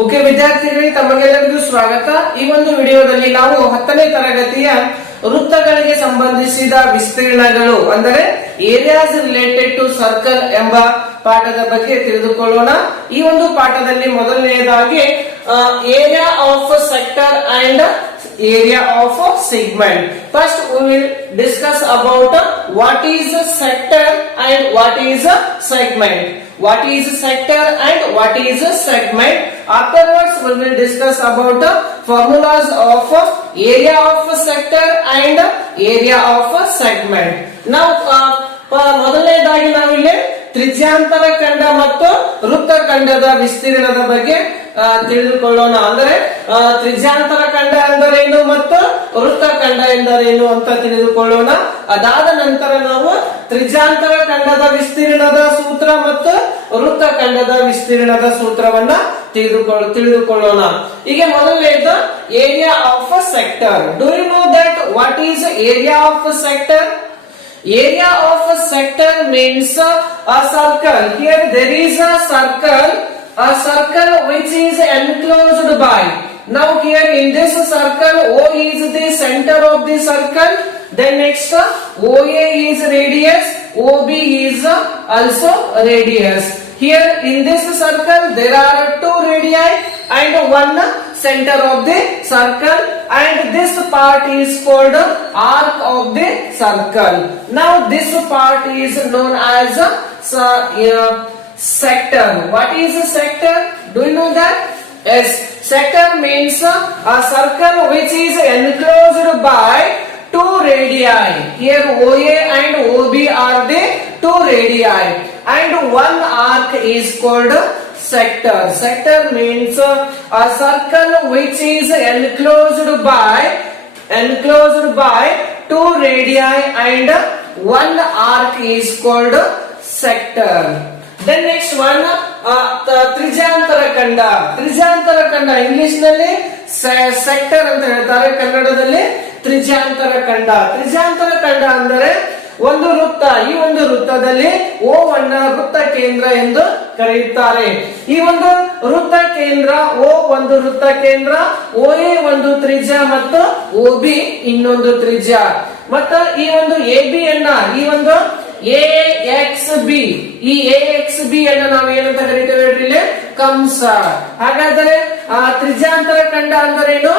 Okay ವಿದ್ಯಾರ್ಥಿಗಳಿಗೆ ತಮಗೆಲ್ಲರಿಗೂ ಸ್ವಾಗತ. ಈ ಒಂದು ವಿಡಿಯೋದಲ್ಲಿ ನಾವು 10ನೇ ತರಗತಿಯ ವೃತ್ತಗಳಿಗೆ ಸಂಬಂಧಿಸಿದ ವಿಸ್ತೀರ್ಣಗಳು ಅಂದರೆ ಏರಿಯಾಸ್ ರಿಲೇಟೆಡ್ ಟು ಸರ್ಕಲ್ ಎಂಬ ಪಾಠದ ಬಗ್ಗೆ ತಿಳಿದುಕೊಳ್ಳೋಣ. ಈ ಒಂದು ಪಾಠದಲ್ಲಿ ಮೊದಲನೆಯದಾಗಿ area of sector and area of a segment. First we will discuss about what is a sector and what is a segment. What is a sector and what is a segment. Afterwards we will discuss about formulas of area of a sector and area of a segment. Now ಮೊದಲನೇದಾಗಿ ನಾವಿಲ್ಲಿ ತ್ರಿಜ್ಯಾಂತರ ಖಂಡ ಮತ್ತು ವೃತ್ತಖಂಡದ ವಿಸ್ತೀರ್ಣದ ಬಗ್ಗೆ ತಿಳಿದುಕೊಳ್ಳೋಣ. ಅಂದರೆ ತ್ರಿಜ್ಯಾಂತರ ಖಂಡ ಎಂದರೇನು ಮತ್ತು ವೃತ್ತಖಂಡ ಎಂದರೇನು ಅಂತ ತಿಳಿದುಕೊಳ್ಳೋಣ. ಅದಾದ ನಂತರ ನಾವು ತ್ರಿಜ್ಯಾಂತರ ಖಂಡದ ವಿಸ್ತೀರ್ಣದ ಸೂತ್ರ ಮತ್ತು ವೃತ್ತಖಂಡದ ವಿಸ್ತೀರ್ಣದ ಸೂತ್ರವನ್ನ ತಿಳಿದುಕೊಳ್ಳೋಣ. ಈಗ ಮೊದಲನೇದು area of a sector. Do you know that what is area of a sector? Area of a sector means a circle. Here there is a circle which is enclosed by. Now here in this circle O is the center of the circle. Then next OA is radius, OB is also radius. Here in this circle there are two radii and one center of the circle, and this part is called arc of the circle. Now this part is known as sector. What is a sector? Do you know that? Yes, sector means a circle which is enclosed by two radii. Here OA and OB are the two radii, and one arc is called sector. Sector means a circle which is enclosed by two radii and one arc is called sector. Then next one ತ್ರಿಜ್ಯಾಂತರ ಖಂಡ. ತ್ರಿಜ್ಯಾಂತರ ಖಂಡ English ನಲ್ಲಿ sector ಅಂತ ಹೇಳ್ತಾರೆ, ಕನ್ನಡದಲ್ಲಿ ತ್ರಿಜ್ಯಾಂತರ ಖಂಡ. ತ್ರಿಜ್ಯಾಂತರ ಖಂಡ ಅಂದರೆ ಒಂದು ವೃತ್ತ. ಈ ಒಂದು ವೃತ್ತದಲ್ಲಿ O ಅನ್ನ ವೃತ್ತ ಕೇಂದ್ರ ಎಂದು ಕರೆಯುತ್ತಾರೆ. ಈ ಒಂದು ವೃತ್ತ ಕೇಂದ್ರ O ಒಂದು ವೃತ್ತ ಕೇಂದ್ರ, OA ಒಂದು ತ್ರಿಜ್ಯ ಮತ್ತು OB ಇನ್ನೊಂದು ತ್ರಿಜ್ಯ. ಮತ್ತು ಈ ಒಂದು AB ಅನ್ನ ಈ ಒಂದು AXB, ಈ AXB ಅನ್ನ ನಾವು ಏನಂತ ಕರಿತೇವೆ ಹೇಳ್ರಿ? ಕಂಸ. ಹಾಗಾದರೆ ತ್ರಿಜ್ಯಾಂತರ ಖಂಡ ಅಂದರೇನು?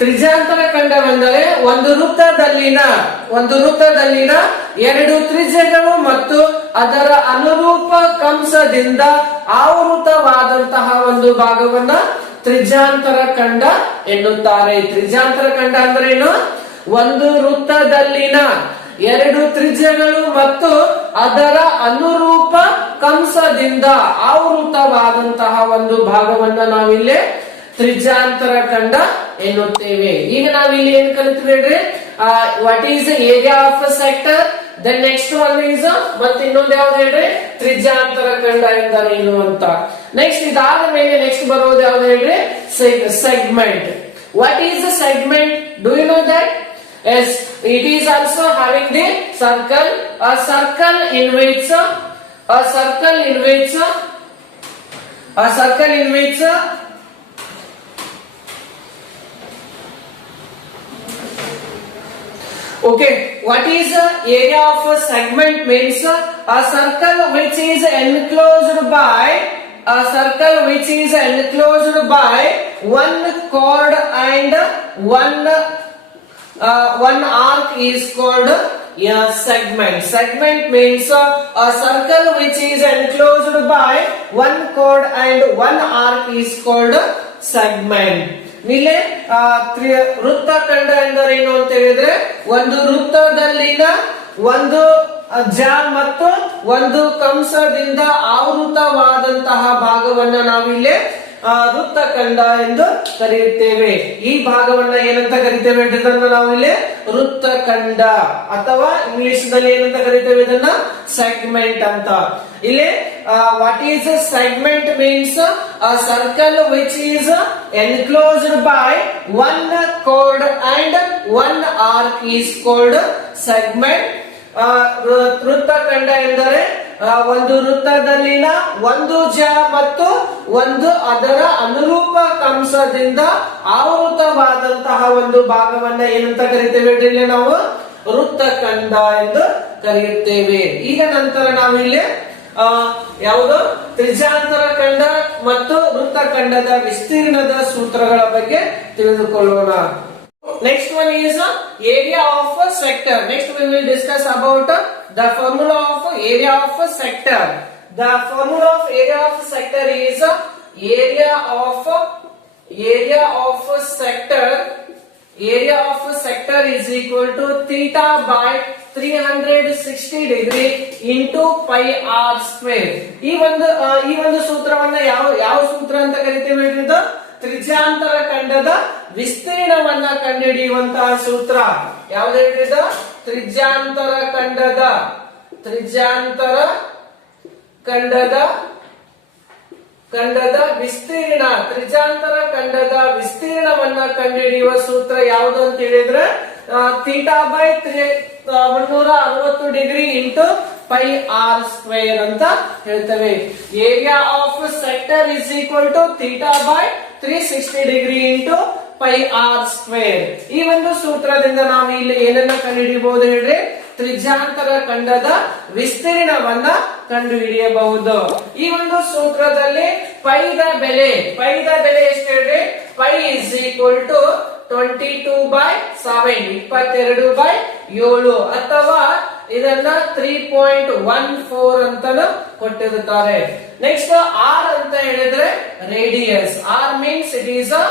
ತ್ರಿಜ್ಯಾಂತರ ಖಂಡವೆಂದರೆ ಒಂದು ವೃತ್ತದಲ್ಲಿನ ಎರಡು ತ್ರಿಜ್ಯಗಳು ಮತ್ತು ಅದರ ಅನುರೂಪ ಕಂಸದಿಂದ ಆವೃತವಾದಂತಹ ಒಂದು ಭಾಗವನ್ನ ತ್ರಿಜ್ಯಾಂತರ ಖಂಡ ಎನ್ನುತ್ತಾರೆ. ತ್ರಿಜ್ಯಾಂತರ ಖಂಡ ಅಂದ್ರೇನು? ಒಂದು ವೃತ್ತದಲ್ಲಿನ ಎರಡು ತ್ರಿಜ್ಯಗಳು ಮತ್ತು ಅದರ ಅನುರೂಪ ಕಂಸದಿಂದ ಆವೃತವಾದಂತಹ ಒಂದು ಭಾಗವನ್ನ ನಾವಿಲ್ಲಿ ತ್ರಿಜ್ಯಾಂತರ ಖಂಡ ಎನ್ನುತ್ತೇವೆ. ಈಗ ನಾವಿಲ್ಲಿ ಏನ್ ಕಲಿತೀವಿ? What is area of a sector. Then next one is ಮತ್ತೆ ಇನ್ನೊಂದು ಯಾವ್ದು ಹೇಳ್ರಿ? ತ್ರಿಜ್ಯಾಂತರ ಖಂಡ ಎಂದರೇನು ಅಂತ. ನೆಕ್ಸ್ಟ್ ಇದಾದ ಮೇಲೆ ನೆಕ್ಸ್ಟ್ ಬರೋದು ಯಾವ್ದು ಹೇಳ್ರಿ? Segment. What is a segment? Do you know that? Yes, it is also having the circle. A circle in which okay, what is area of a segment means a circle which is enclosed by one chord and one arc is called segment. Segment means a circle which is enclosed by one chord and one arc is called segment. ಇಲ್ಲಿ ವೃತ್ತಖಂಡ ಎಂದರೇನು ಅಂತ ಹೇಳಿದ್ರೆ ಒಂದು ವೃತ್ತದಲ್ಲಿನ ಒಂದು ಜ ಮತ್ತು ಒಂದು ಕಂಸದಿಂದ ಆವೃತವಾದಂತಹ ಭಾಗವನ್ನ ನಾವಿಲ್ಲಿ ವೃತ್ತಖಂಡ ಎಂದು ಕರೆಯುತ್ತೇವೆ. ಈ ಭಾಗವನ್ನ ಏನಂತ ಕರಿತೇವೆ? ಇದನ್ನ ನಾವಿಲ್ಲಿ ವೃತ್ತಖಂಡ ಅಥವಾ ಇಂಗ್ಲಿಷ್ ನಲ್ಲಿ ಏನಂತ ಕರಿತೇವೆ? ಇದನ್ನ ಸೆಗ್ಮೆಂಟ್ ಅಂತ. ಇಲ್ಲಿ what is segment means a circle which is enclosed by one chord and one arc is called segment. ವೃತ್ತಖಂಡ ಎಂದರೆ ಒಂದು ವೃತ್ತದಲ್ಲಿನ ಒಂದು ಜ ಮತ್ತು ಒಂದು ಅದರ ಅನುರೂಪ ಕಂಸದಿಂದ ಆವೃತವಾದಂತಹ ಒಂದು ಭಾಗವನ್ನ ಏನಂತ ಕರಿತೇವೆ ಇಲ್ಲಿ ನಾವು ವೃತ್ತಖಂಡ ಎಂದು ಕರೆಯುತ್ತೇವೆ. ಈಗ ನಂತರ ನಾವು ಇಲ್ಲಿ ಯಾವುದು ತ್ರಿಜ್ಯಾಂತರ ಖಂಡ ಮತ್ತು ವೃತ್ತಖಂಡದ ವಿಸ್ತೀರ್ಣದ ಸೂತ್ರಗಳ ಬಗ್ಗೆ ತಿಳಿದುಕೊಳ್ಳೋಣ. Next one is area of a sector. Next we will discuss about the formula of area of a sector. The formula of area of a sector is area of a sector. Area of a sector is equal to theta by 360 degree into pi r square. ಈ ಒಂದು ಸೂತ್ರವನ್ನ ಯಾವ ಸೂತ್ರ ಅಂತ ಕರಿತೀವಿ? ಇದು ತ್ರಿಜ್ಯಾಂತರ ಖಂಡದ ವಿಸ್ತೀರ್ಣವನ್ನ ಕಂಡುಹಿಡಿಯುವಂತಹ ಸೂತ್ರ. ಯಾವ್ದು ಹೇಳಿದ? ತ್ರಿಜ್ಯಾಂತರ ಖಂಡದ ವಿಸ್ತೀರ್ಣ. ತ್ರಿಜ್ಯಾಂತರ ಖಂಡದ ವಿಸ್ತೀರ್ಣವನ್ನ ಕಂಡುಹಿಡಿಯುವ ಸೂತ್ರ ಯಾವುದು ಅಂತ ಹೇಳಿದ್ರೆ theta by 360 degree into pi r square ಅಂತ ಹೇಳ್ತೇವೆ. Area of sector is equal to theta by 360 degree into pi r square. ಈ ಒಂದು ಸೂತ್ರದಿಂದ ನಾವು ಇಲ್ಲಿ ಏನನ್ನ ಕಂಡುಹಿಡಿಯಬಹುದು ಹೇಳ್ರಿ? ತ್ರಿಜ್ಯಾಂತರ ಖಂಡದ ವಿಸ್ತೀರ್ಣವನ್ನ ಕಂಡುಹಿಡಿಯಬಹುದು. ಈ ಒಂದು ಸೂತ್ರದಲ್ಲಿ ಪೈದ ಬೆಲೆ ಎಷ್ಟು ಹೇಳ್ರಿ? ಪೈ ಇಸ್ ಈಕ್ವಲ್ ಟು 22/7 22/7 ಅಥವಾ ಇದನ್ನ 3.14 ಅಂತ ಕೊಟ್ಟಿರುತ್ತಾರೆ. ನೆಕ್ಸ್ಟ್ ಆರ್ ಅಂತ ಹೇಳಿದ್ರೆ radius. R means it is a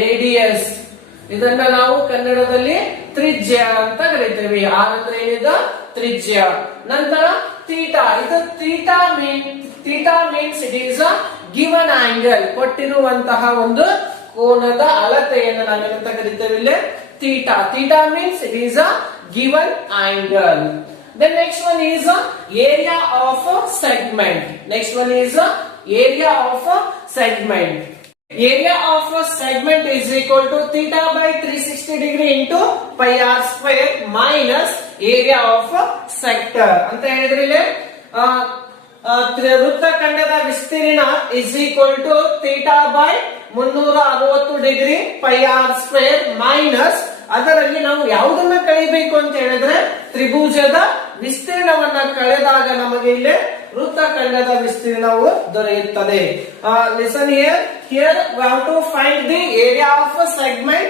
radius. ಇದನ್ನ ನಾವು ಕನ್ನಡದಲ್ಲಿ ತ್ರಿಜ್ಯ ಅಂತ ಕರೀತೇವೆ. ಆರ್ ಅಂದ್ರೆ ಏನಿದ? ತ್ರಿಜ್ಯ. ನಂತರ ಥೀಟಾ. ಇದು theta means it is a given angle. ಕೊಟ್ಟಿರುವಂತಹ ಒಂದು ಕೋನದ ಅಳತೆಯನ್ನು ನಾವೇನಂತ ಕರೀತೇವೆ ಇಲ್ಲಿ? theta. Theta means it is a given angle. The next one is area of a segment. Area of a segment is equal to theta by 360 degree into pi r square minus area of a sector. ಅಂತ ಹೇಳಿದ್ರೆ ಇಲ್ಲಿ ವೃತ್ತಖಂಡದ ವಿಸ್ತೀರ್ಣ is equal to theta by 360 degree pi r square minus ಅದರಲ್ಲಿ ನಾವು ಯಾವುದನ್ನ ಕಳಿಬೇಕು ಅಂತ ಹೇಳಿದ್ರೆ ತ್ರಿಭುಜದ ವಿಸ್ತೀರ್ಣವನ್ನ ಕಳೆದಾಗ ನಮಗೆ ಇಲ್ಲಿ ವೃತ್ತಖಂಡದ ವಿಸ್ತೀರ್ಣವು ದೊರೆಯುತ್ತದೆ. Listen here we have to find the area of a segment.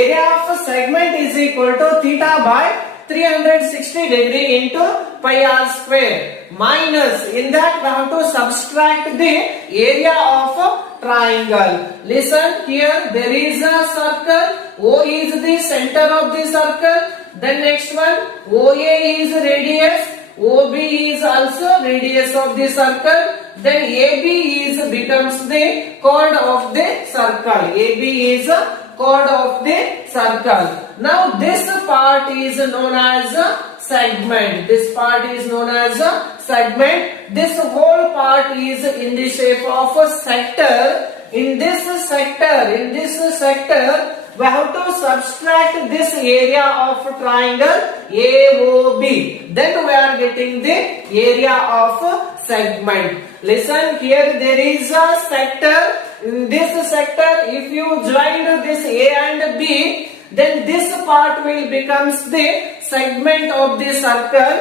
Area of a segment is equal to theta by 360 degree into pi r square minus in that we have to subtract the area of a triangle. Listen here, there is a circle. O is the center of the circle. Then next one, OA is radius. OB is also radius of the circle. Then AB becomes the chord of the circle. AB is a chord of the circle. Now this part is known as a segment. This whole part is in the shape of a sector. In this sector, we have to subtract this area of triangle AOB. Then we are getting the area of segment. Listen here, there is a sector. In this sector, if you join this A and B, then this part will becomes the segment of the circle.